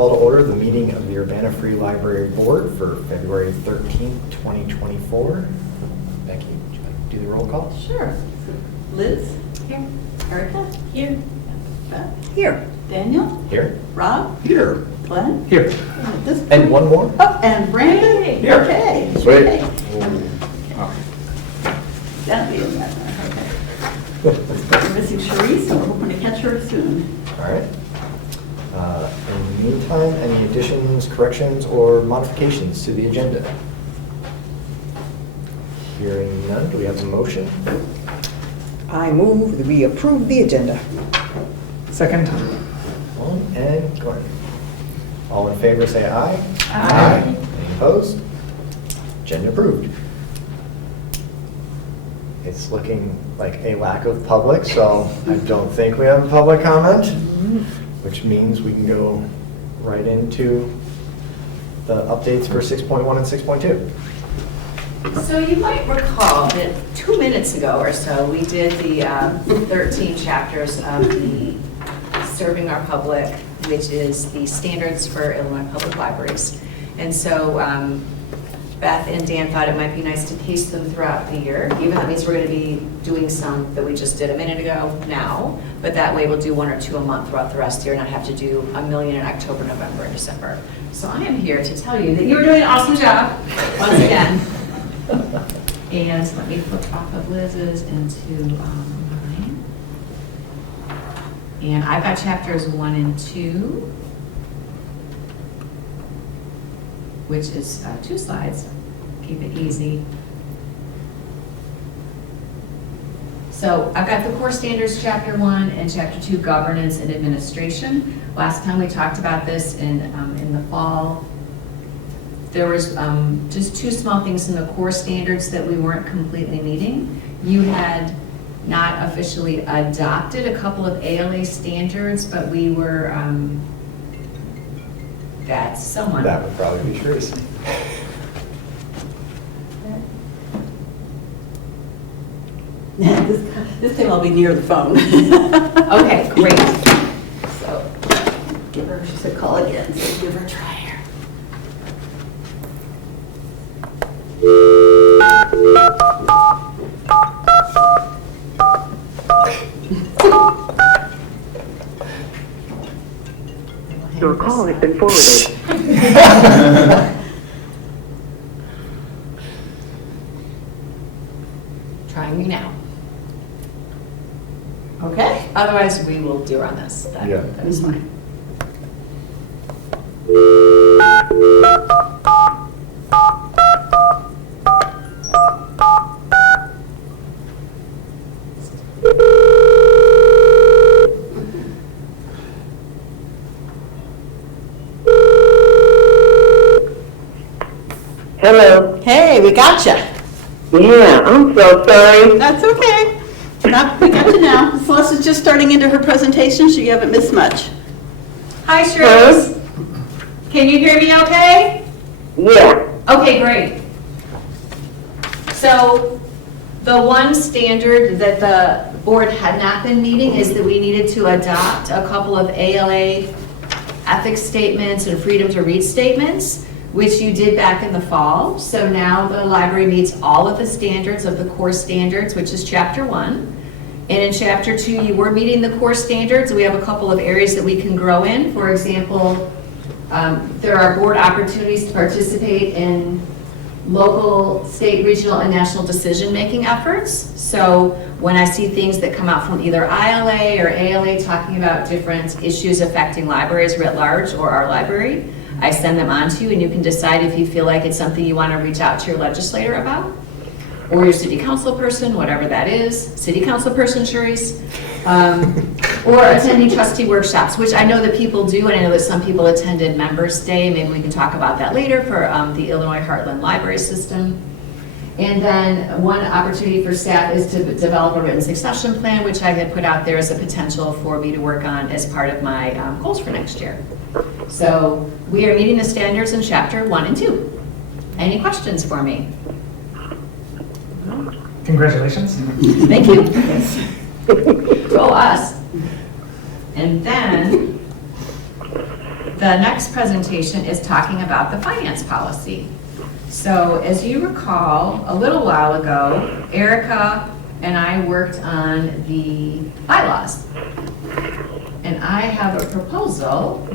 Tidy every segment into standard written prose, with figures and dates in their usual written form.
call to order the meeting of the Urbana Free Library Board for February 13th, 2024. Becky, would you like to do the roll call? Sure. Liz? Here. Erica? Here. Beth? Here. Daniel? Here. Rob? Here. Glenn? Here. And at this And point- one more? Oh, and Brandon? Here. Okay. Sweet. Okay. Oh. That'll be in that one, okay. We're missing Sharice, so we're hoping to catch her soon. All right. In the meantime, any additions, corrections, or modifications to the agenda? Hearing none, do we have a motion? I move that we approve the agenda. Second. Ellen and Gordon. All in favor, say aye. Aye. Any opposed? Agenda approved. It's looking like a lack of public, so I don't think we have a public comment, which means we can go right into the updates for 6.1 and 6.2. So you might recall that 2 minutes ago or so, we did the 13 chapters of the Serving Our Public, which is the standards for Illinois Public Libraries. And so Beth and Dan thought it might be nice to pace them throughout the year, even though that means we're going to be doing some that we just did a minute ago now, but that way we'll do 1 or 2 a month throughout the rest of the year, not have to do a million in October, November, and December. So I am here to tell you that you're doing an awesome job, once again. And let me flip off of Liz's into mine. And I've got chapters 1 and 2, which is 2 slides. Keep it easy. So I've got the core standards, chapter 1, and chapter 2, governance and administration. Last time we talked about this in the fall. There was just 2 small things in the core standards that we weren't completely meeting. You had not officially adopted a couple of ALA standards, but we were, that's someone. That would probably be Sharice. This time I'll be near the phone. Okay, great. So, give her, she said call again, so give her a try here. Your call has been forwarded. Trying me now. Okay. Otherwise, we will do on this. That Yeah. that is fine. Hello. Hey, we gotcha. Yeah, I'm so sorry. That's okay. No, we got you now. Celeste's just starting into her presentation, so you haven't missed much. Hi, Sharice. Can you hear me okay? Yeah. Okay, great. So the one standard that the board had not been meeting is that we needed to adopt a couple of ALA ethics statements and freedom to read statements, which you did back in the fall. So now the library meets all of the standards of the core standards, which is chapter 1. And in chapter 2, you were meeting the core standards. We have a couple of areas that we can grow in. For example, there are board opportunities to participate in local, state, regional, and national decision-making efforts. So when I see things that come out from either ILA or ALA talking about different issues affecting libraries writ large or our library, I send them on to you, and you can decide if you feel like it's something you want to reach out to your legislator about, or your city council person, whatever that is, city council person, Sharice, or attending trustee workshops, which I know that people do, and I know that some people attended Members Day. Maybe we can talk about that later for the Illinois Heartland Library System. And then one opportunity for staff is to develop a written succession plan, which I had put out there as a potential for me to work on as part of my goals for next year. So we are meeting the standards in chapter 1 and 2. Any questions for me? Congratulations. Thank you. Go us. And then the next presentation is talking about the finance policy. So as you recall, a little while ago, Erica and I worked on the bylaws. And I have a proposal.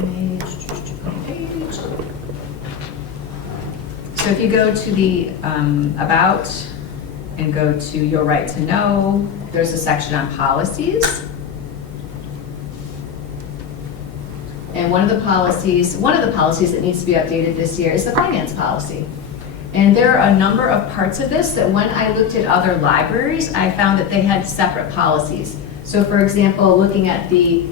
So if you go to the About and go to Your Right to Know, there's a section on policies. And one of the policies that needs to be updated this year is the finance policy. And there are a number of parts of this that when I looked at other libraries, I found that they had separate policies. So for example, looking at the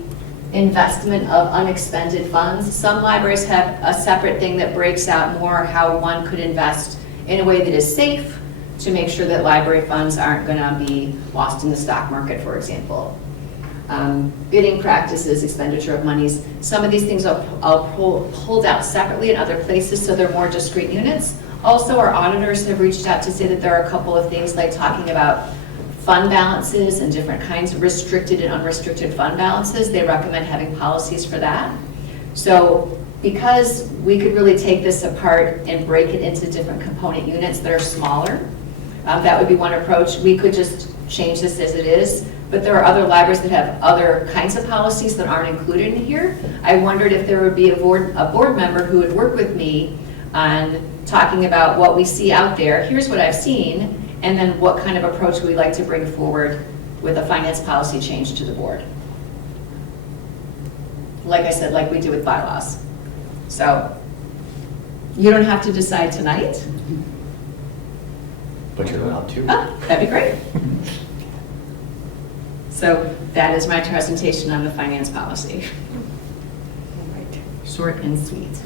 investment of unexpended funds, some libraries have a separate thing that breaks out more how one could invest in a way that is safe to make sure that library funds aren't going to be lost in the stock market, for example. Bidding practices, expenditure of monies. Some of these things I'll pulled out separately in other places so they're more discrete units. Also, our auditors have reached out to say that there are a couple of things like talking about fund balances and different kinds of restricted and unrestricted fund balances. They recommend having policies for that. So because we could really take this apart and break it into different component units that are smaller, that would be one approach. We could just change this as it is. But there are other libraries that have other kinds of policies that aren't included in here. I wondered if there would be a board member who would work with me on talking about what we see out there. Here's what I've seen, and then what kind of approach we'd like to bring forward with a finance policy change to the board. Like I said, like we do with bylaws. So you don't have to decide tonight. But you're allowed to. Oh, that'd be great. So that is my presentation on the finance policy. Short and sweet.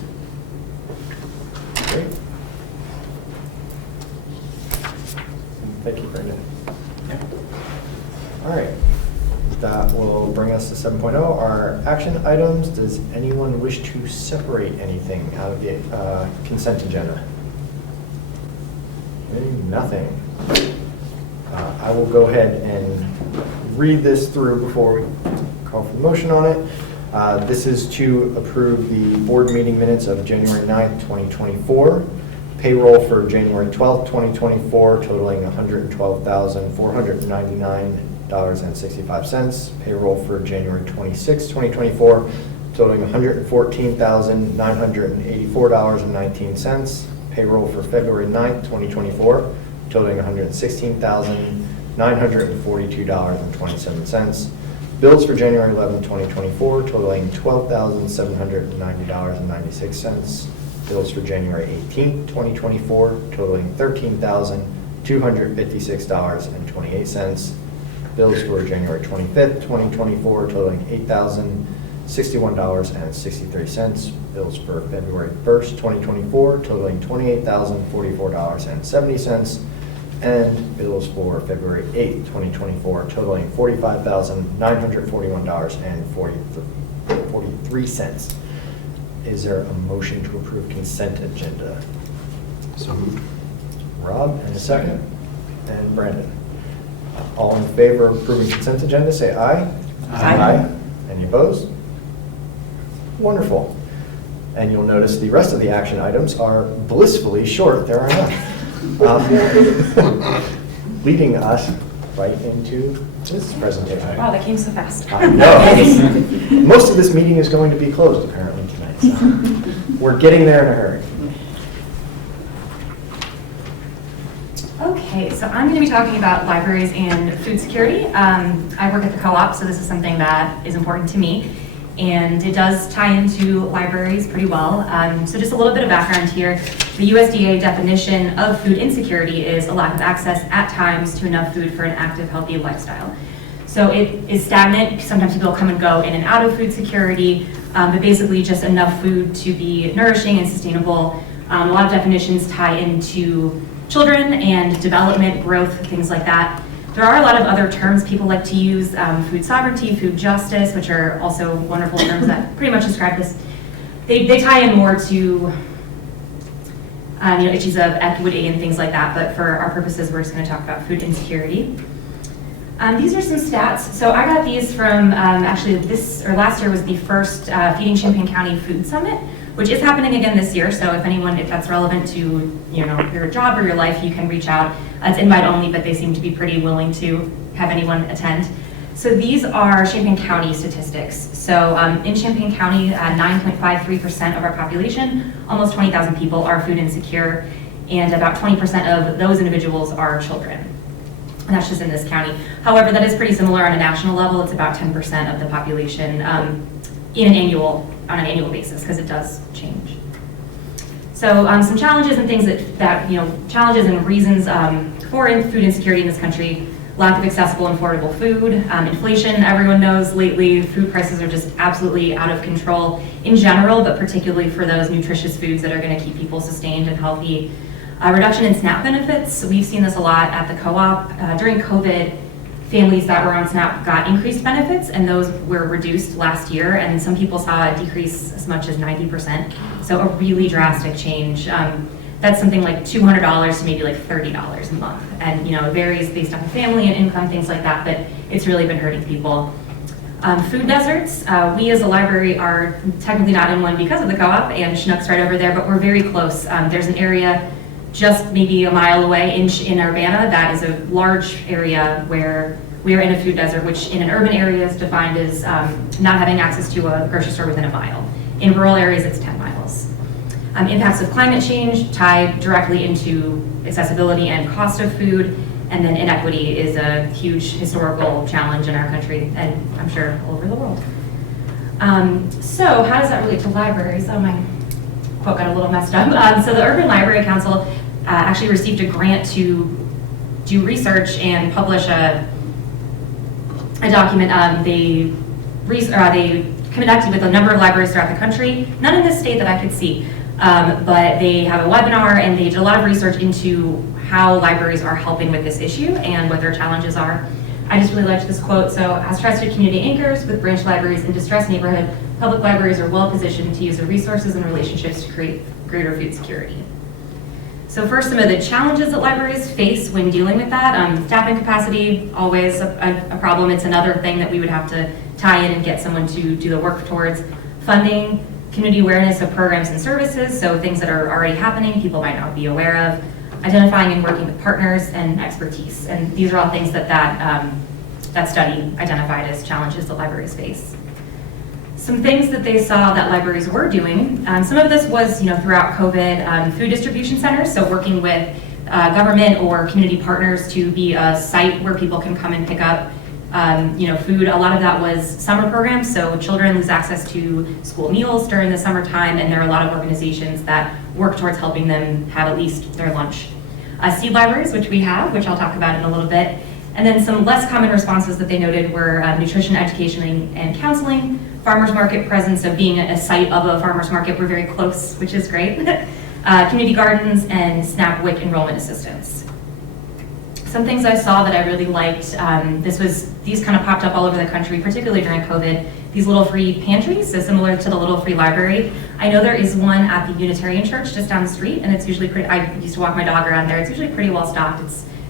Great. Thank you, Brandon. All right. That will bring us to 7.0, our action items. Does anyone wish to separate anything out of the consent agenda? Nothing. I will go ahead and read this through before we call for the motion on it. This is to approve the board meeting minutes of January 9th, 2024. Payroll for January 12th, 2024, totaling $112,499.65. Payroll for January 26th, 2024, totaling $114,984.19. Payroll for February 9th, 2024, totaling $116,942.27. Bills for January 11th, 2024, totaling $12,790.96. Bills for January 18th, 2024, totaling $13,256.28. Bills for January 25th, 2024, totaling $8,061.63. Bills for February 1st, 2024, totaling $28,044.70. And bills for February 8th, 2024, totaling $45,941.43. Is there a motion to approve consent agenda? So moved. Rob, and a second. And Brandon. All in favor of approving consent agenda, say aye. Aye. Any opposed? Wonderful. And you'll notice the rest of the action items are blissfully short. There are none. Leading us right into this presentation. Wow, that came so fast. I know. Most of this meeting is going to be closed apparently tonight, so we're getting there in a hurry. Okay, so I'm going to be talking about libraries and food security. I work at the co-op, so this is something that is important to me, and it does tie into libraries pretty well. So just a little bit of background here. The USDA definition of food insecurity is a lack of access at times to enough food for an active, healthy lifestyle. So it is stagnant. Sometimes people come and go in and out of food security, but basically just enough food to be nourishing and sustainable. A lot of definitions tie into children and development, growth, things like that. There are a lot of other terms people like to use, food sovereignty, food justice, which are also wonderful terms that pretty much describe this. They tie in more to issues of equity and things like that, but for our purposes, we're just going to talk about food insecurity. These are some stats. So I got these from, actually last year was the first Feeding Champaign County Food Summit, which is happening again this year. So if that's relevant to, your job or your life, you can reach out. It's invite only, but they seem to be pretty willing to have anyone attend. So these are Champaign County statistics. So in Champaign County, 9.53% of our population, almost 20,000 people, are food insecure, and about 20% of those individuals are children. And that's just in this county. However, that is pretty similar on a national level. It's about 10% of the population on an annual basis, because it does change. So some challenges and things that challenges and reasons for food insecurity in this country: lack of accessible and affordable food, inflation. Everyone knows lately food prices are just absolutely out of control in general, but particularly for those nutritious foods that are going to keep people sustained and healthy. Reduction in SNAP benefits. We've seen this a lot at the co-op. During COVID, families that were on SNAP got increased benefits, and those were reduced last year, and some people saw a decrease as much as 90%. So a really drastic change. That's something like $200 to maybe like $30 a month. And it varies based on family and income, things like that, but it's really been hurting people. Food deserts. We as a library are technically not in one because of the co-op, and Chinook's right over there, but we're very close. There's an area just maybe a mile away in Urbana that is a large area where we are in a food desert, which in an urban area is defined as not having access to a grocery store within a mile. In rural areas, it's 10 miles. Impacts of climate change tie directly into accessibility and cost of food, and then inequity is a huge historical challenge in our country, and I'm sure all over the world. So how does that relate to libraries? Oh, my quote got a little messed up. So the Urban Library Council actually received a grant to do research and publish a document. They connected with a number of libraries throughout the country, none in this state that I could see, but they have a webinar, and they did a lot of research into how libraries are helping with this issue and what their challenges are. I just really liked this quote. So, as trusted community anchors with branch libraries in distressed neighborhood, public libraries are well positioned to use their resources and relationships to create greater food security. So first, some of the challenges that libraries face when dealing with that. Staffing capacity, always a problem. It's another thing that we would have to tie in and get someone to do the work towards. Funding, community awareness of programs and services, so things that are already happening, people might not be aware of. Identifying and working with partners, and expertise. And these are all things that study identified as challenges that libraries face. Some things that they saw that libraries were doing, some of this was throughout COVID, food distribution centers, so working with government or community partners to be a site where people can come and pick up food. A lot of that was summer programs, so children lose access to school meals during the summertime, and there are a lot of organizations that work towards helping them have at least their lunch. Seed libraries, which we have, which I'll talk about in a little bit. And then some less common responses that they noted were nutrition education and counseling, farmers market presence, of being a site of a farmers market. We're very close, which is great. Community gardens, and SNAP WIC enrollment assistance. Some things I saw that I really liked, these kind of popped up all over the country, particularly during COVID, these little free pantries, so similar to the little free library. I know there is one at the Unitarian Church just down the street, and it's usually pretty, I used to walk my dog around there, it's usually pretty well stocked,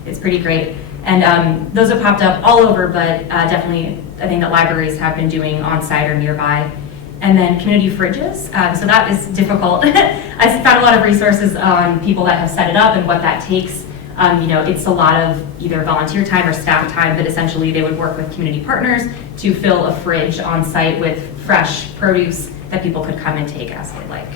it's pretty great. And those have popped up all over, but definitely a thing that libraries have been doing on site or nearby. And then community fridges, so that is difficult. I found a lot of resources on people that have set it up and what that takes. It's a lot of either volunteer time or staff time, but essentially they would work with community partners to fill a fridge on site with fresh produce that people could come and take as they like.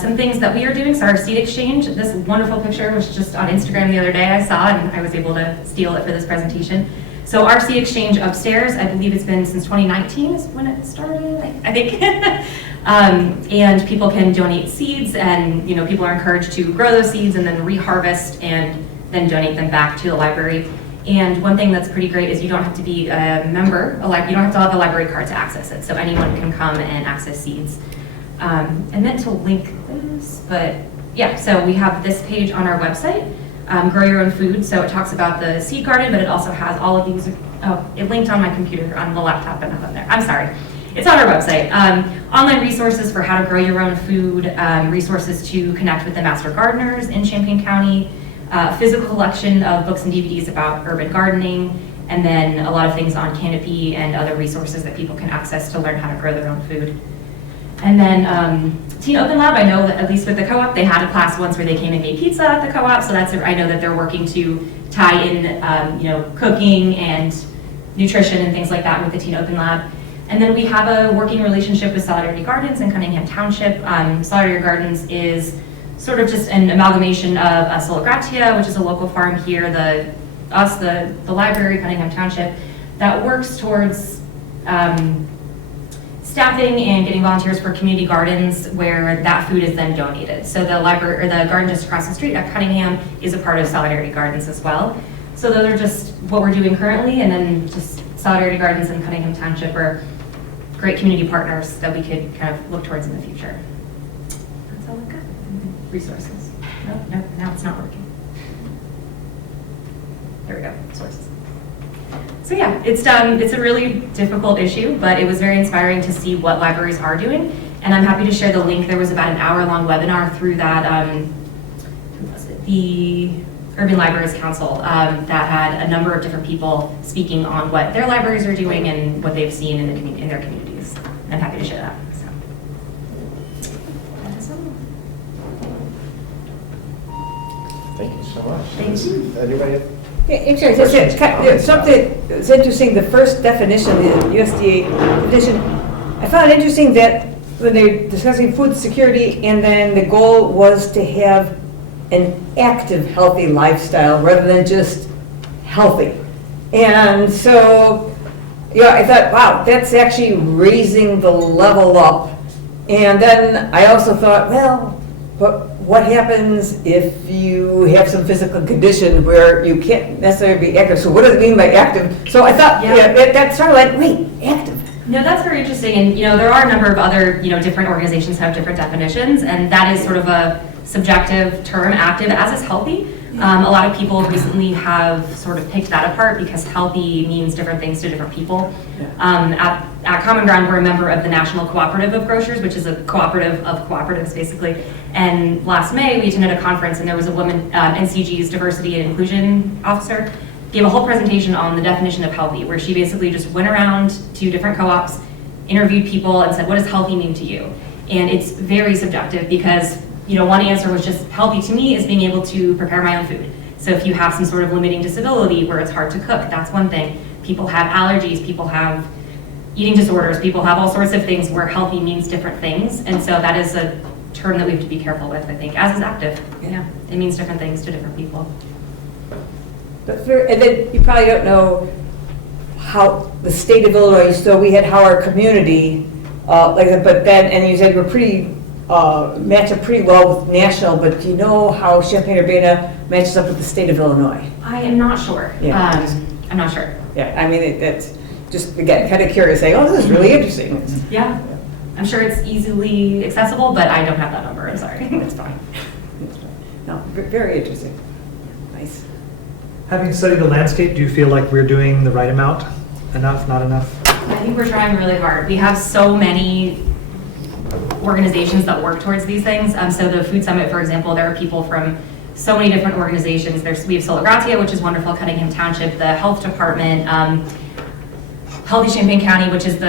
Some things that we are doing, so our seed exchange, this wonderful picture was just on Instagram the other day I saw, and I was able to steal it for this presentation. So our seed exchange upstairs, I believe it's been since 2019 is when it started, I think. And people can donate seeds, and people are encouraged to grow those seeds and then reharvest and then donate them back to the library. And one thing that's pretty great is you don't have to be a member, you don't have to have a library card to access it, so anyone can come and access seeds. I meant to link this, but yeah, so we have this page on our website, Grow Your Own Food, so it talks about the seed garden, but it also has all of these, it linked on my computer, on the laptop, but not on there, I'm sorry. It's on our website. Online resources for how to grow your own food, resources to connect with the master gardeners in Champaign County, physical collection of books and DVDs about urban gardening, and then a lot of things on Canopy and other resources that people can access to learn how to grow their own food. And then Teen Open Lab, I know that at least with the co-op, they had a class once where they came and made pizza at the co-op, so I know that they're working to tie in, cooking and nutrition and things like that with the Teen Open Lab. And then we have a working relationship with Solidarity Gardens in Cunningham Township. Solidarity Gardens is sort of just an amalgamation of Sola Gratia, which is a local farm here, the library, Cunningham Township, that works towards staffing and getting volunteers for community gardens where that food is then donated. So the library, or the garden just across the street at Cunningham is a part of Solidarity Gardens as well. So those are just what we're doing currently, and then just Solidarity Gardens and Cunningham Township are great community partners that we could kind of look towards in the future. That's all I've got. Resources. No, now it's not working. There we go, sources. So yeah, it's a really difficult issue, but it was very inspiring to see what libraries are doing. And I'm happy to share the link. There was about an hour-long webinar through that, who was it? The Urban Libraries Council that had a number of different people speaking on what their libraries are doing and what they've seen in their communities. And I'm happy to share that. So. That is all. Thank you so much. Thank you. Anybody? Yeah, interesting. Something that's interesting, the first definition, the USDA definition, I found it interesting that when they're discussing food security, and then the goal was to have an active, healthy lifestyle rather than just healthy. And so, yeah, I thought, wow, that's actually raising the level up. And then I also thought, well, but what happens if you have some physical condition where you can't necessarily be active? So what does it mean by active? So I thought, that started like, wait, active. No, that's very interesting. And, there are a number of other, different organizations have different definitions, and that is sort of a subjective term, active, as is healthy. A lot of people recently have sort of picked that apart because healthy means different things to different people. At Common Ground, we're a member of the National Cooperative of Grocers, which is a cooperative of cooperatives, basically. And last May, we attended a conference, and there was a woman, NCG's Diversity and Inclusion Officer, gave a whole presentation on the definition of healthy, where she basically just went around to different co-ops, interviewed people, and said, what does healthy mean to you? And it's very subjective because one answer was just healthy to me is being able to prepare my own food. So if you have some sort of limiting disability where it's hard to cook, that's one thing. People have allergies, people have eating disorders, people have all sorts of things where healthy means different things. And so that is a term that we have to be careful with, I think, as is active. Yeah, it means different things to different people. And then you probably don't know how the state of Illinois, so we had how our community, but then, and you said we're pretty, match up pretty well with national, but do you know how Champaign-Urbana matches up with the state of Illinois? I am not sure. Yeah. I'm not sure. Yeah, I mean, it's just, again, kind of curious, saying, oh, this is really interesting. Yeah. I'm sure it's easily accessible, but I don't have that number, I'm sorry. That's fine. No, very interesting. Nice. Having studied the landscape, do you feel like we're doing the right amount? Enough, not enough? I think we're trying really hard. We have so many organizations that work towards these things. So the Food Summit, for example, there are people from so many different organizations. We have Sola Gratia, which is wonderful, Cunningham Township, the Health Department, Healthy Champaign County, which is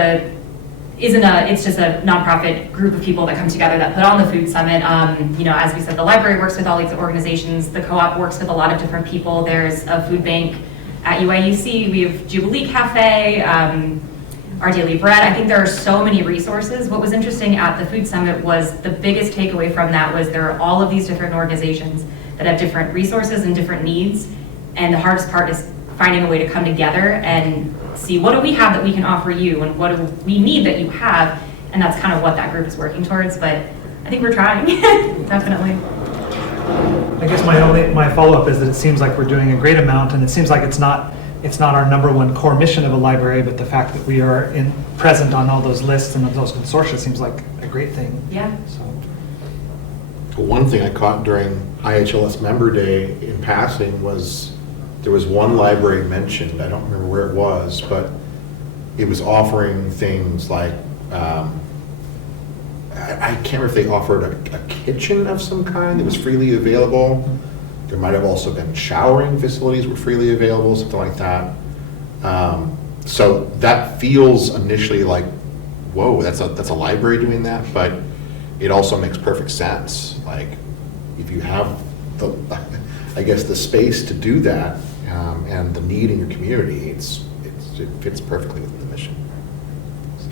it's just a nonprofit group of people that come together that put on the Food Summit. As we said, the library works with all these organizations. The co-op works with a lot of different people. There's a food bank at UIUC. We have Jubilee Cafe, Our Daily Bread. I think there are so many resources. What was interesting at the Food Summit was the biggest takeaway from that was there are all of these different organizations that have different resources and different needs. And the hardest part is finding a way to come together and see what do we have that we can offer you and what do we need that you have. And that's kind of what that group is working towards. But I think we're trying, definitely. I guess my follow-up is that it seems like we're doing a great amount, and it seems like it's not our number one core mission of a library, but the fact that we are present on all those lists and those consortia seems like a great thing. Yeah. So. One thing I caught during IHLS Member Day in passing was there was one library mentioned, I don't remember where it was, but it was offering things like, I can't remember if they offered a kitchen of some kind that was freely available. There might have also been showering facilities were freely available, something like that. So that feels initially like, whoa, that's a library doing that, but it also makes perfect sense. Like, if you have the, I guess, the space to do that, and the need in your community, it fits perfectly within the mission. So,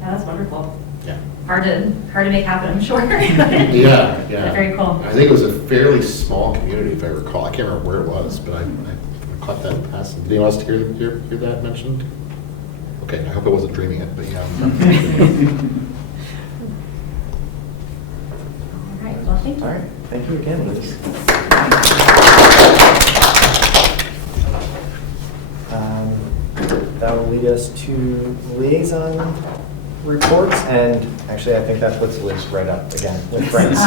Yeah, that's wonderful. yeah. Hard to make happen, I'm sure. Yeah. Very cool. I think it was a fairly small community, if I recall. I can't remember where it was, but I caught that in passing. Did anyone else hear that mentioned? Okay, I hope I wasn't dreaming it, but yeah. All right, well, thank you. All right, thank you again, Liz. That will lead us to liaison reports, and actually, I think that puts Liz right up again with friends. So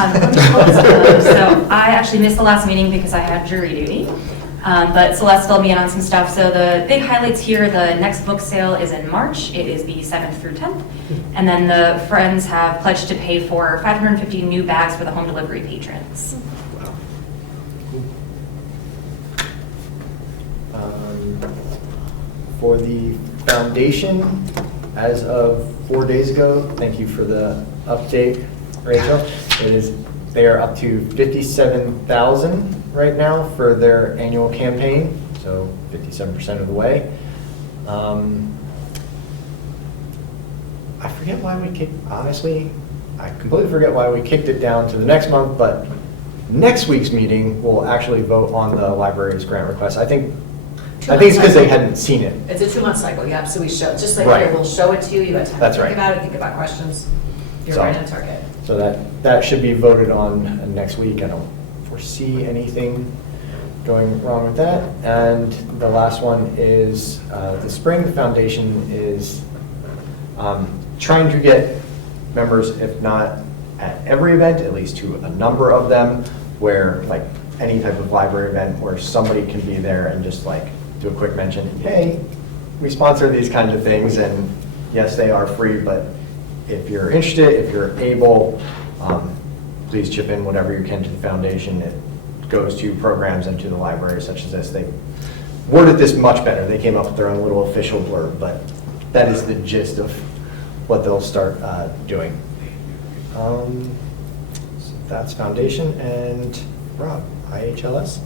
I actually missed the last meeting because I had jury duty, but Celeste filled me in on some stuff. So the big highlights here, the next book sale is in March. It is the 7th through 10th. And then the Friends have pledged to pay for 550 new bags for the home delivery patrons. For the foundation, as of 4 days ago, thank you for the update, Rachel. They are up to 57,000 right now for their annual campaign, so 57% of the way. I forget why we honestly, I completely forget why we kicked it down to the next month, but next week's meeting, we'll actually vote on the library's grant request. I think it's because they hadn't seen it. It's a 2-month cycle, yeah, so we show, just like Right. here, we'll show it to you, you have time to That's think right. about it, think about questions. You're So- right on target. So that should be voted on next week. I don't foresee anything going wrong with that. And the last one is the Spring Foundation is trying to get members, if not at every event, at least to a number of them, where like any type of library event where somebody can be there and just like do a quick mention, hey, we sponsor these kinds of things, and yes, they are free, but if you're interested, if you're able, please chip in whatever you can to the foundation. It goes to programs and to the library such as this. They worded this much better. They came up with their own little official blurb, but that is the gist of what they'll start doing. So that's foundation. And Rob, IHLS?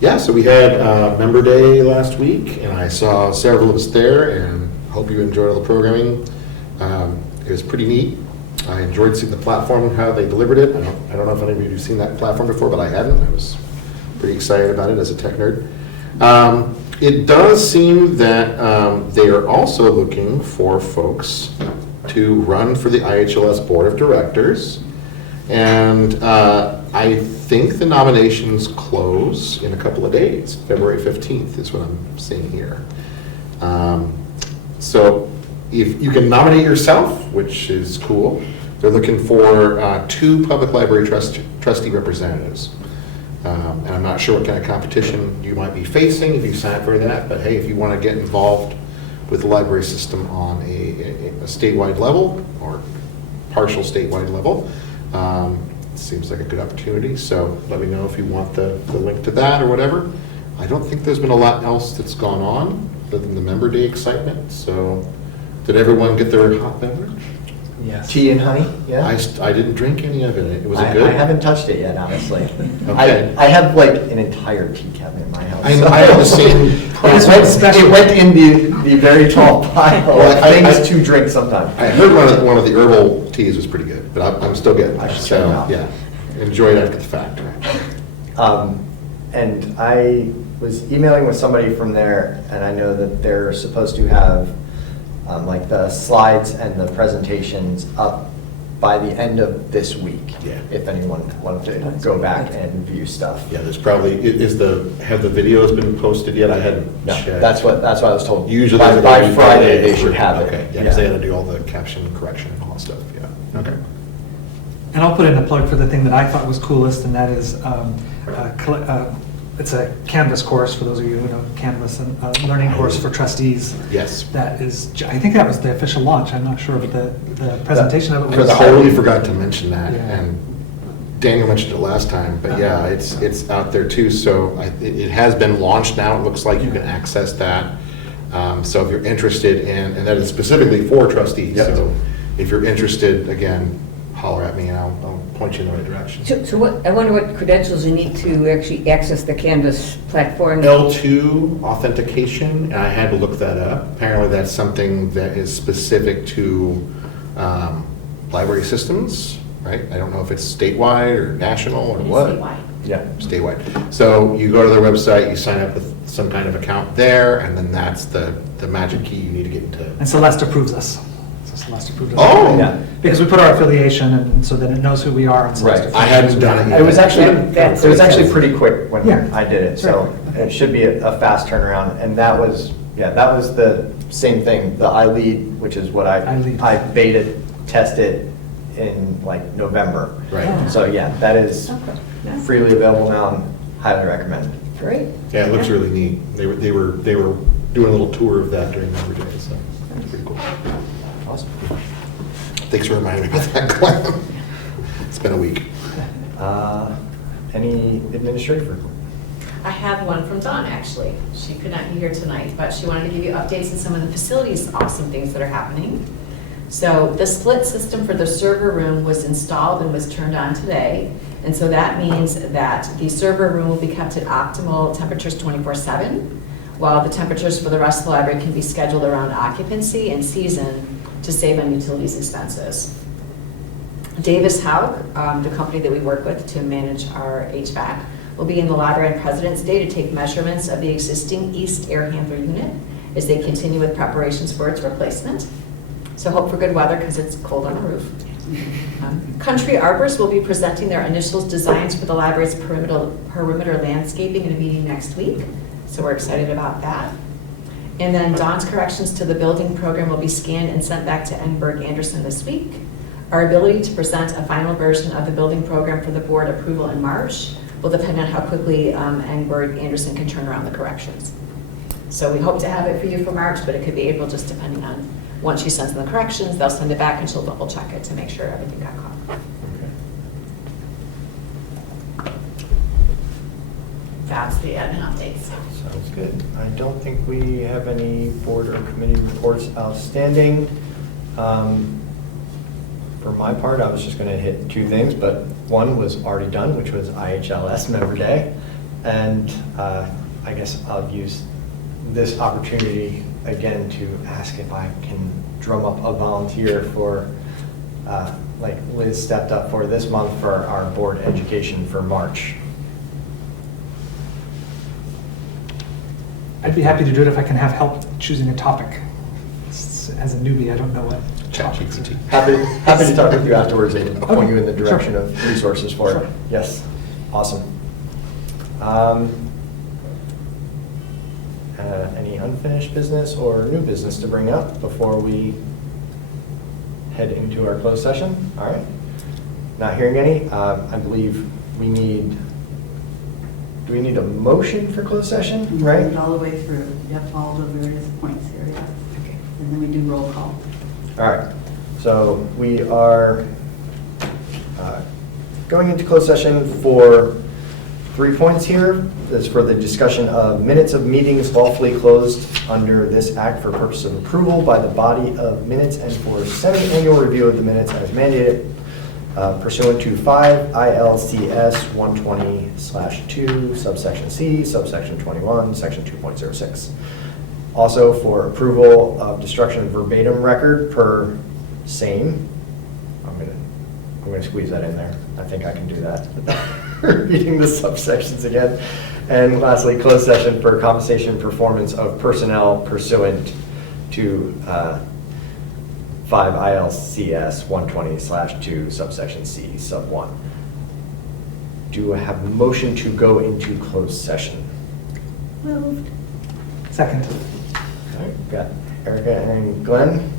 Yeah, so we had Member Day last week, and I saw several of us there, and hope you enjoyed all the programming. It was pretty neat. I enjoyed seeing the platform and how they delivered it. I don't know if any of you have seen that platform before, but I hadn't. I was pretty excited about it as a tech nerd. It does seem that they are also looking for folks to run for the IHLS Board of Directors. And I think the nominations close in a couple of days. February 15th is what I'm seeing here. So if you can nominate yourself, which is cool, they're looking for 2 public library trustee representatives. And I'm not sure what kind of competition you might be facing if you sign up for that, but hey, if you want to get involved with the library system on a statewide level or partial statewide level, seems like a good opportunity. So let me know if you want the link to that or whatever. I don't think there's been a lot else that's gone on other than the Member Day excitement. So did everyone get their hot beverage? Yes. Tea and honey, yeah? I didn't drink any of it. Was it I good? haven't touched it yet, honestly. Okay. I have like an entire tea cabinet in my house. I have the same problem. It went in the very tall pile Well, of things to drink sometimes. I heard one of the herbal teas was pretty good, but I'm still getting I there. should check it out. Yeah, enjoy it after the fact. And I was emailing with somebody from there, and I know that they're supposed to have like the slides and the presentations up by the end of this week. Yeah. If anyone wanted to go back and view stuff. Yeah, there's probably, have the videos been posted yet? I hadn't No, checked. that's what I was told. Usually by they're Friday they should have it. Okay, yeah, because they had to do all the caption correction and all that stuff, yeah, okay. And I'll put in a plug for the thing that I thought was coolest, and that is, it's a Canvas course, for those of you who know Canvas, a learning course for trustees. Yes. That is, I think that was the official launch, I'm not sure, but the presentation of it For was. the Totally forgot to mention that, Yeah. and Daniel mentioned it last time, but yeah, it's out there too. So it has been launched now. It looks like you can access that. So if you're interested in, and that is specifically for trustees. Yep. So if you're interested, again, holler at me and I'll point you in the right direction. So what, I wonder what credentials you need to actually access the Canvas platform? L2 authentication, and I had to look that up. Apparently that's something that is specific to library systems, right? I don't know if it's statewide or national or what. Statewide. Yeah. Statewide. So you go to their website, you sign up with some kind of account there, and then that's the magic key you need to get into. And Celeste approves us. So Celeste approves us. Oh! Yeah. Because we put our affiliation and so that it knows who we are. And Celeste Right. approves I hadn't us. done it yet. It was actually, That's it was what it actually says. pretty quick when Yeah. I did it, so it should be a fast turnaround. And that was, that was the same thing, the iLead, which is what iLead. I beta tested in like November. Right. So yeah, that is Okay. freely available now, and highly recommend. Great. Yeah, it looks really neat. They were doing a little tour of that during Member Day, so it's pretty cool. Awesome. Thanks for reminding me about that, Glenn. It's been a week. Any administrative? I have one from Dawn, actually. She could not be here tonight, but she wanted to give you updates on some of the facilities, awesome things that are happening. So the split system for the server room was installed and was turned on today. And so that means that the server room will be kept at optimal temperatures 24/7, while the temperatures for the rest of the library can be scheduled around occupancy and season to save on utilities expenses. Davis Haug, the company that we work with to manage our HVAC, will be in the library on President's Day to take measurements of the existing east air handler unit as they continue with preparations for its replacement. So hope for good weather because it's cold on the roof. Country Arbors will be presenting their initial designs for the library's perimeter landscaping in a meeting next week. So we're excited about that. And then Dawn's corrections to the building program will be scanned and sent back to Engberg Anderson this week. Our ability to present a final version of the building program for the board approval in March will depend on how quickly Engberg Anderson can turn around the corrections. So we hope to have it for you for March, but it could be April just depending on, once she sends them the corrections, they'll send it back and she'll double check it to make sure everything got caught. That's the admin updates. Sounds good. I don't think we have any board or committee reports outstanding. For my part, I was just going to hit two things, but one was already done, which was IHLS Member Day. And I guess I'll use this opportunity again to ask if I can drum up a volunteer for, like Liz stepped up for this month for our board education for March. I'd be happy to do it if I can have help choosing a topic. As a newbie, I don't know what topics. ChatGPT. Happy to talk with you afterwards and point you in the Okay, direction sure. of resources for it. Sure. Yes, awesome. Any unfinished business or new business to bring up before we head into our closed session? All right. Not hearing any. I believe we need, do we need a motion for closed session, right? All the way through, yep, all the various points here, yeah. And then we do roll call. All right, so we are going into closed session for 3 points here. This is for the discussion of minutes of meetings lawfully closed under this act for purpose of approval by the body of minutes and for semi-annual review of the minutes as mandated pursuant to 5 ILCS 120/2 subsection C, subsection 21, section 2.06. Also for approval of destruction of verbatim record per same. I'm gonna squeeze that in there. I think I can do that. Reading the subsections again. And lastly, closed session for compensation performance of personnel pursuant to 5 ILCS 120/2 subsection C sub 1. Do I have a motion to go into closed session? Moved. Second. All right, got Erica and Glenn.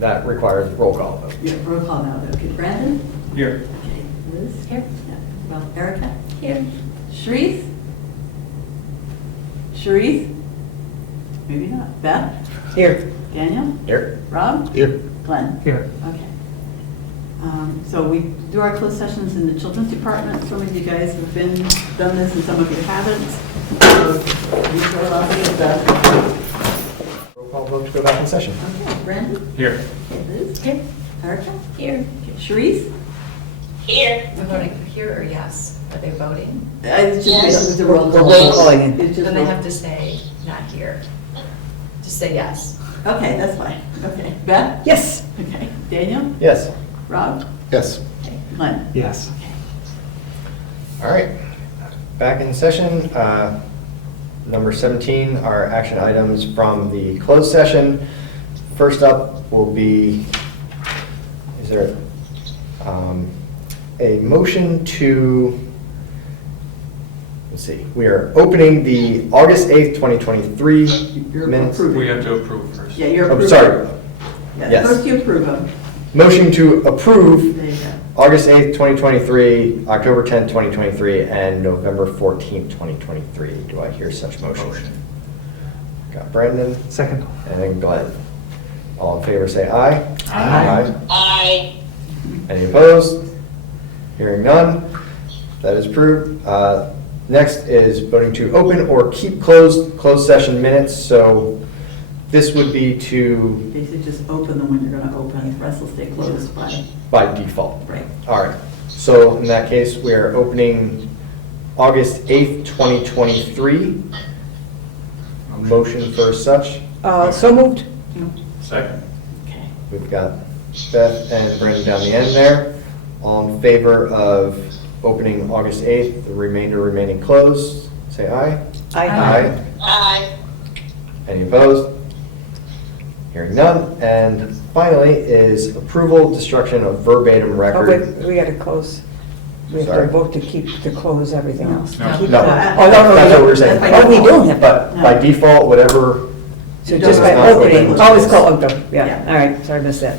That requires roll call vote. Yeah, roll call now. Okay, Brandon? Here. Okay, Liz? Here. Yeah. Well, Erica? Here. Sharice? Sharice? Maybe not. Beth? Here. Daniel? Here. Rob? Here. Glenn? Here. Okay. So we do our closed sessions in the children's department. Some of you guys have done this and some of you haven't. So these are all the, Roll call vote to go back in session. okay, Brandon? Here. Okay, Liz? Here. Erica? Here. Okay, Sharice? We're voting here or yes? Are they voting? It's just the roll We're call. roll calling it. It's just Then they roll- have to say not here. Just say yes. Okay, that's fine. Okay. Beth? Yes. Okay. Daniel? Yes. Rob? Yes. Okay. Glenn? Yes. All right, back in session. Number 17 are action items from the closed session. First up will be, is there a motion to, let's see, we are opening the August 8th, 2023 You're minutes. approving. We have to approve first. Yeah, you're Oh, approving. sorry, Yeah, yes. First you approve them. Motion to approve There you go. August 8th, 2023, October 10th, 2023, and November 14th, 2023. Do I hear such motion? Got Brandon, Second. and then Glenn. All in favor, say aye. Aye. Any opposed? Hearing none, that is approved. Next is voting to open or keep closed session minutes. So this would be to, Basically just open them when you're going to open. The rest will stay closed by, by default. right. All right, so in that case, we are opening August 8th, 2023. Motion for such. So moved. Second. Okay. We've got Beth and Brandon down the end there. All in favor of opening August 8th, the remainder remaining closed, say aye. Aye. Any opposed? Hearing none. And finally is approval, destruction of verbatim Oh, record. wait, we gotta close. We have Sorry. to vote to keep, to close everything else. No. Keep No. it. No. Oh, no, no, That's no. what we're saying. Oh, we don't have to. But by default, whatever. So just by It's not opening, open. always call open, yeah, Yeah. all right, sorry, I missed that.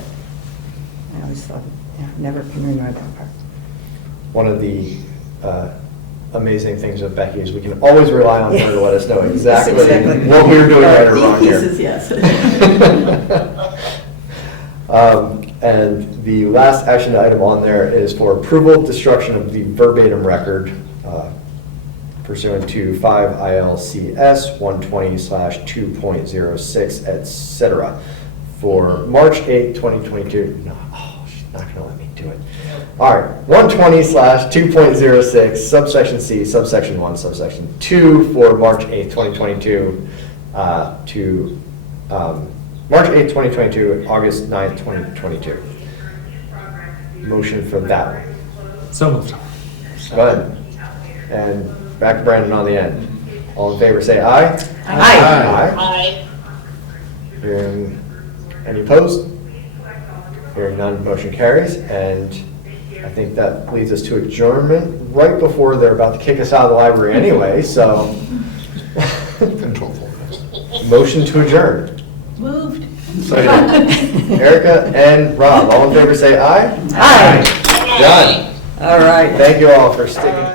I always thought, yeah, never can remember that part. One of the amazing things with Becky is we can always rely on her to let us know exactly Exactly. what we're doing right or wrong These here. pieces, yes. And the last action item on there is for approval, destruction of the verbatim record pursuant to 5 ILCS 120/2.06, et cetera, for March 8, 2022. No, oh, she's not going to let me do it. All right, 120/2.06, subsection C, subsection 1, subsection 2, for March 8, 2022 to March 8, 2022, August 9, 2022. Motion for that one. So moved. Go ahead. And back to Brandon on the end. All in favor, say aye. Aye. Aye. Hearing, any opposed? Hearing none, motion carries. And I think that leads us to adjournment right before they're about to kick us out of the library anyway, so. Control folder. Motion to adjourn. Moved. Erica and Rob, all in favor, say aye. Aye. Done. All right. Thank you all for sticking.